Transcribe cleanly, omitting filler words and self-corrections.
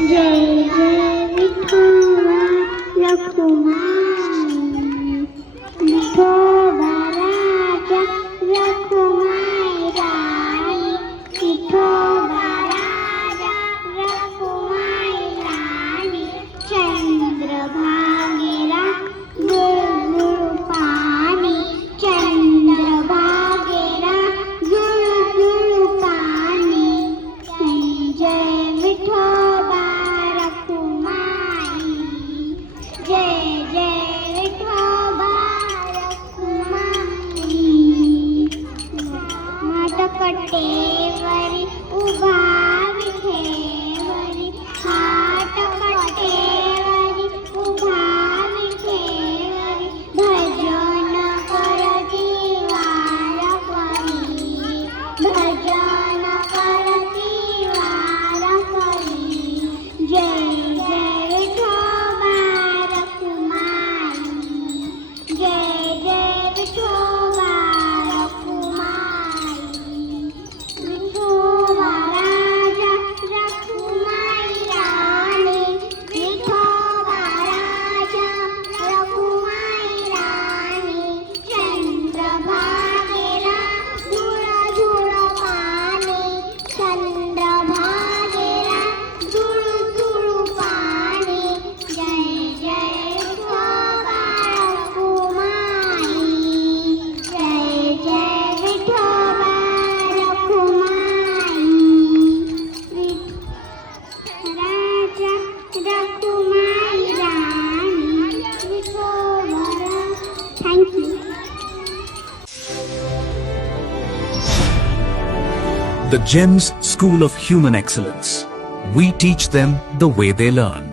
जय जय विठोबा रखुमाई, विठोबा राजा रखुमाई राई, विठोबा राजा रखुमाई राई, चंद्रभागेला गुळगुळ पाणी, चंद्रभागेला गुळगुळ पाणी, जय जय विठोबा रखुमाई, जय जय विठोबा रखुमाई. हातकटेवरी उभा विठेवरी, हातकटेवरी उभा विठेवरी, भजन करती वारकरी, भजन करती वारकरी, जय जय विठोबा रखुमाई, जय जय विठोबा रखुमाई, विठोबा राजा रखुमाई राणी, विठोबा राजा रखुमाई राणी, चंद्रभागेला झुळझुळ पाणी, चंद्रभागेला झुळझुळ पाणी, जय जय विठोबा रखुमाई, जय जय विठोबा रखुमाई, राजा रखुमाई राणी, Vithoba. Thank you. The GEMS School of Human Excellence. We teach them the way they learn.